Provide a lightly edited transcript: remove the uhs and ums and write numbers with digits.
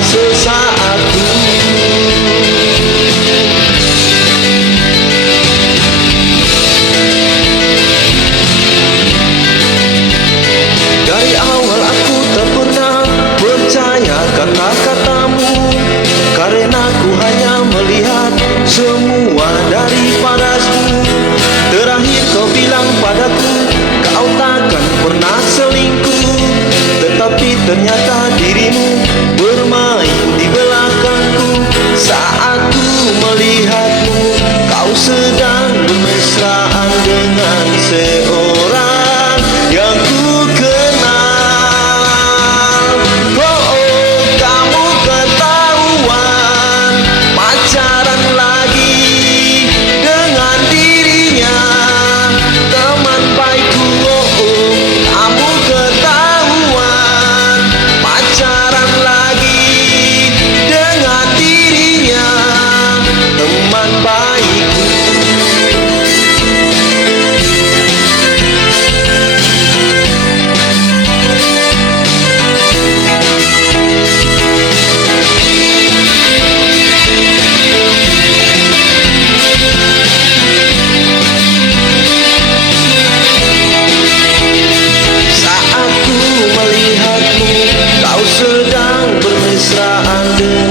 sesaatku. Dari awal aku tak pernah percaya kata-katamu, karena ku hanya melihat semua dari parasmu. Terakhir kau bilang padaku kau takkan pernah selingkuh, tetapi ternyata dirimu bermain di belakangku. Saat ku melihatmu, kau sedang bermesraan dengan seorang yang ku kenal. Oh, kamu ketahuan pacaran lagi dengan dirinya, teman baikku. Oh, kamu ketahuan pacaran lagi dengan dirinya, teman baikku. Saat ku melihatmu, kau sedang bermesraan dengan